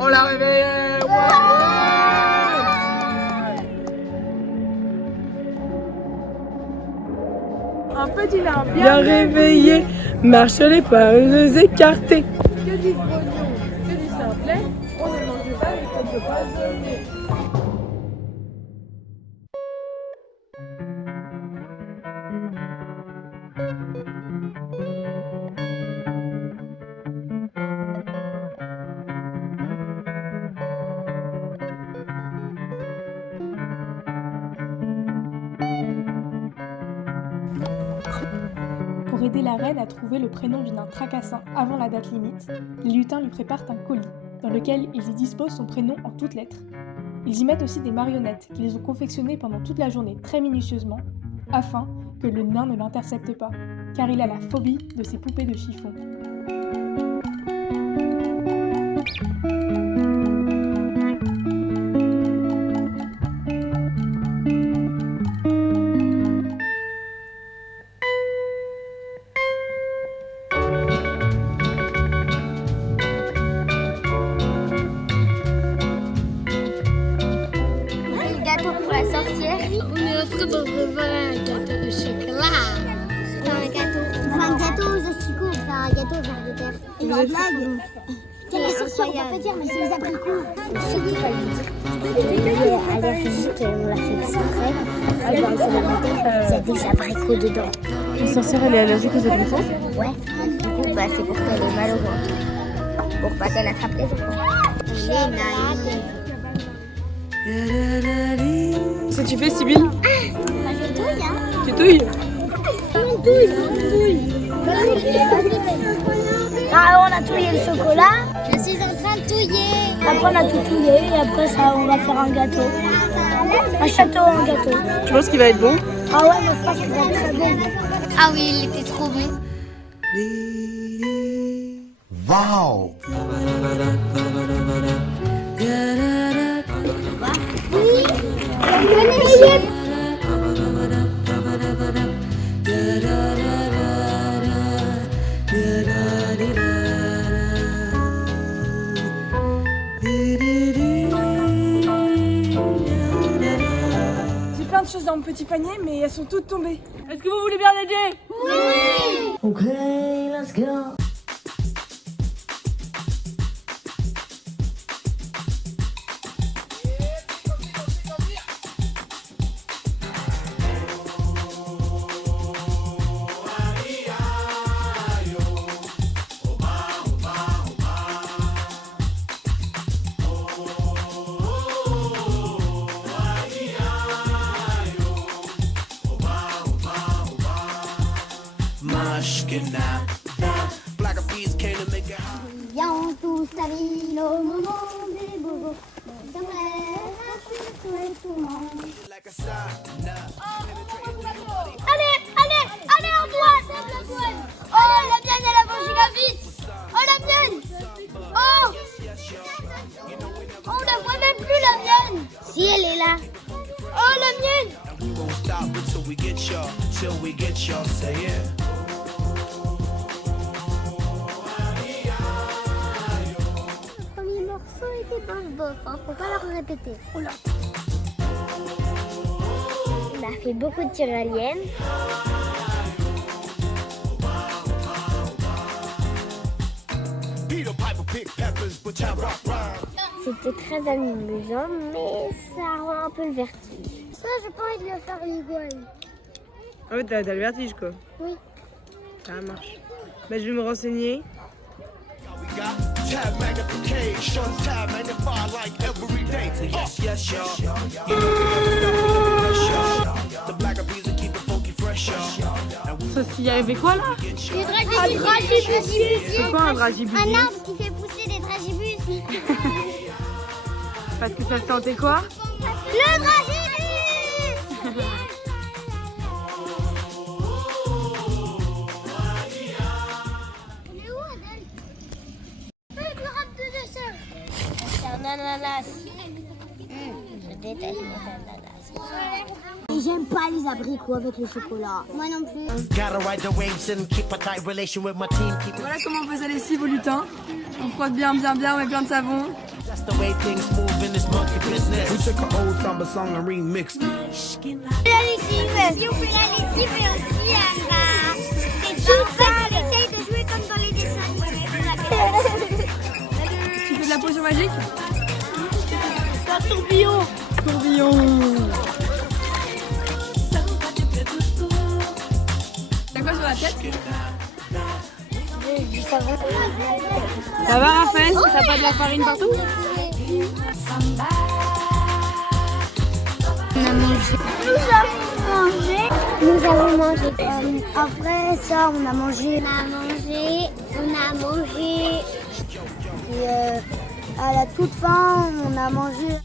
On l'a réveillé. Un petit lard bien réveillé, marche les pas écartés. Que du grognon, que du simplet, on ne mange pas les quelques poisonnés. Pour aider la reine à trouver le prénom du nain Tracassin avant la date limite, les lutins lui préparent un colis, dans lequel ils y disposent son prénom en toutes lettres. Ils y mettent aussi des marionnettes qu'ils ont confectionnées pendant toute la journée très minutieusement, afin que le nain ne l'intercepte pas, car il a la phobie de ces poupées de chiffon. Pour la sorcière. On est en train de préparer un gâteau au chocolat. On fait un gâteau aux asticots, on fait un gâteau aux vers de terre. Et en blague. C'est la sorcière, on peut pas dire, mais c'est les abricots. Surtout pas lui dire. Elle est allergique et on l'a fait exprès. Alors c'est la vérité, il y a des abricots dedans. La sorcière, elle est allergique aux abricots? Ouais. Du coup, bah, c'est pour qu'elle ait mal au ventre. Pour pas qu'elle attrape les autres. Génial. Qu'est-ce que tu fais, Sybille? Je touille, hein. Tu touilles? On touille. Ah, on a touillé le chocolat. Je suis en train de touiller. Après, on a tout touillé et après, ça, on va faire un gâteau. Un château en gâteau. Tu penses qu'il va être bon? Ah ouais, moi je pense qu'il va être très bon. Ah oui, il était trop bon. Wow. mon petit panier, mais elles sont toutes tombées. Est-ce que vous voulez bien l'aider? Oui. Okay, let's go. Viens tous la ville au moment des bobos. Allez, Antoine! Oh, la mienne, elle a mangé la vite! Oh, la mienne! Oh! On la voit même plus, la mienne! Si, elle est là. Oh, la mienne! Le premier morceau était bof, hein, faut pas le répéter. Oh là. On a fait beaucoup de tyroliennes. C'était très amusant, mais ça rend un peu le vertige. Ça, j'ai pas envie de le faire l'iguane. Ah ouais, t'as le vertige quoi. Oui. Ça marche. Bah, je vais me renseigner. Ça, s'il arrivait quoi là? Des dragibus. C'est quoi un dragibus? Un arbre qui fait pousser des dragibus. Parce que ça sentait quoi? Le dragibus. Il est où, Adèle? Le rap de dessin. C'est un ananas. Je déteste les ananas. Et j'aime pas les abricots avec le chocolat. Moi non plus. Voilà comment on fait sa lessive au lutin. On frotte bien, on met plein de savon. La lessive. Si on fait la lessive et aussi on essaye de jouer comme dans les dessins. Tu fais de la potion magique? C'est un tourbillon. T'as quoi sur la tête? Ça va Raphaël? T'as pas de la farine partout? Nous avons mangé. Après ça, on a mangé. Et à la toute fin, on a mangé.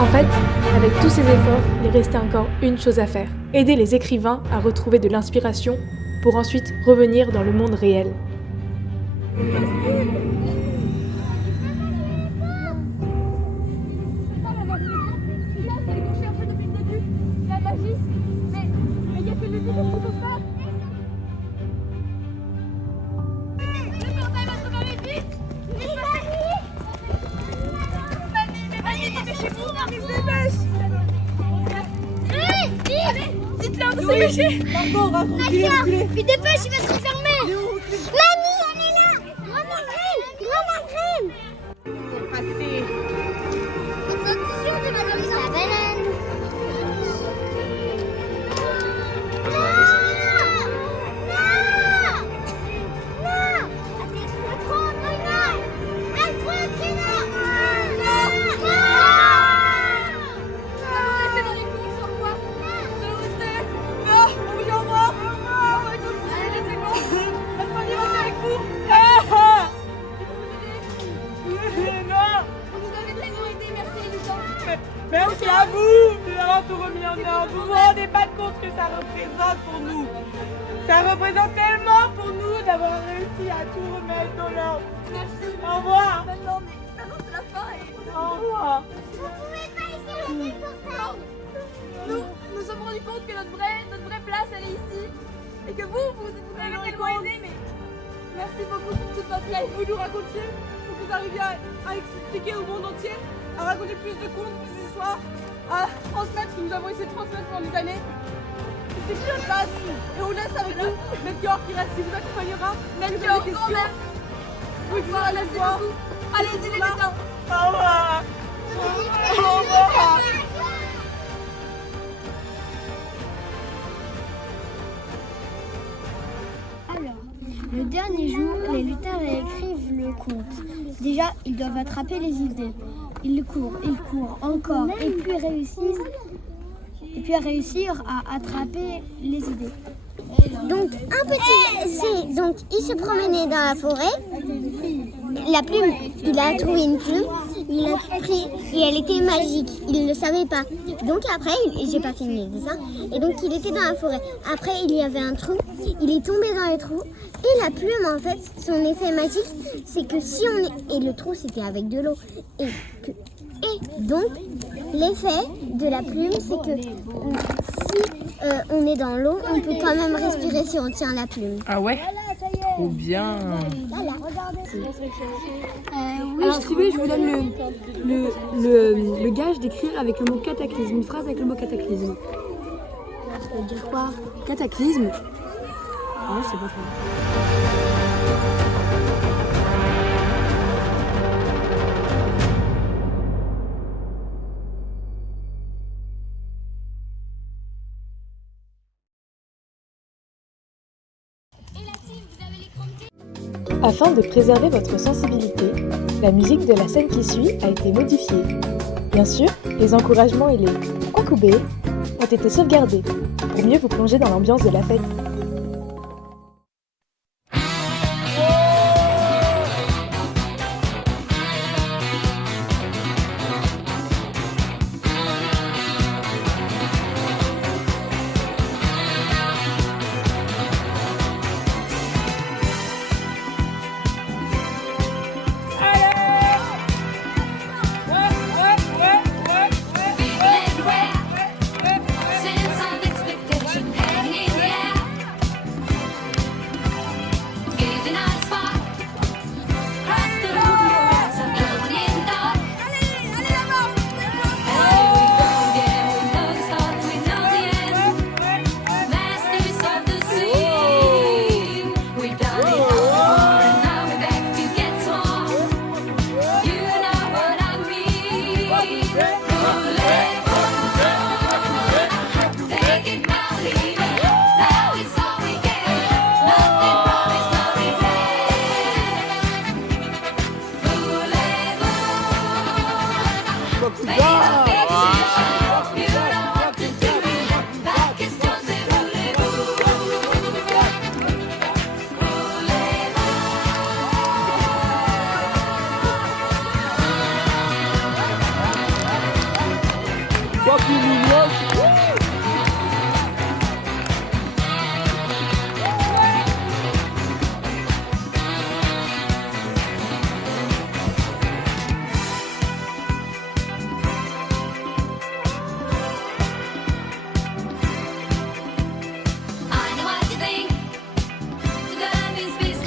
En fait, avec tous ces efforts, il restait encore une chose à faire. Aider les écrivains à retrouver de l'inspiration pour ensuite revenir dans le monde réel. Dites-leur de se dépêcher. Pardon, reculez. Puis dépêche, il va se refermer. Mamie, elle est là. Grand-mère. Pour passer. Attention, tu vas dans la banane. Merci à vous d'avoir tout remis en ordre. Vous vous rendez pas compte ce que ça représente pour nous. Ça représente tellement pour nous d'avoir réussi à tout remettre dans l'ordre. Merci. Au revoir. Maintenant c'est la fin et... Au revoir. Vous pouvez pas essayer pour ça. Nous sommes rendus compte que notre vraie place elle est ici. Et que vous avez tellement aidé, mais merci beaucoup pour toute votre aide. Vous nous racontiez, pour que vous arriviez à expliquer au monde entier, à raconter plus de contes, plus d'histoires, à transmettre ce que nous avons essayé de transmettre pendant des années. C'est plus notre place. Et on laisse avec nous Melchior qui reste, qui vous accompagnera. Melchior, des questions. Oui, tu vas aller voir. Allez-y les gars. Au revoir. Au revoir. Alors, le dernier jour, les lutins écrivent le conte. Déjà, ils doivent attraper les idées. Ils courent encore, et puis réussir à attraper les idées. Donc, il se promenait dans la forêt. La plume, il a trouvé une plume, il l'a pris et elle était magique. Il ne le savait pas. Donc après, j'ai pas fini le dessin. Et donc il était dans la forêt. Après, il y avait un trou. Il est tombé dans le trou. Et la plume, en fait, son effet magique, c'est que si on est... Et le trou, c'était avec de l'eau. Et donc, l'effet de la plume, c'est que si on est dans l'eau, on peut quand même respirer si on tient la plume. Ah ouais? Trop bien. Voilà, regardez. Alors si vous voulez, je vous donne le gage d'écrire avec le mot cataclysme, une phrase avec le mot cataclysme. Ça veut dire quoi? Cataclysme. Ah, je sais pas quoi. Afin de préserver votre sensibilité, la musique de la scène qui suit a été modifiée. Bien sûr, les encouragements et les « Kwakubé » ont été sauvegardés pour mieux vous plonger dans l'ambiance de la fête.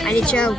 Allez, ciao.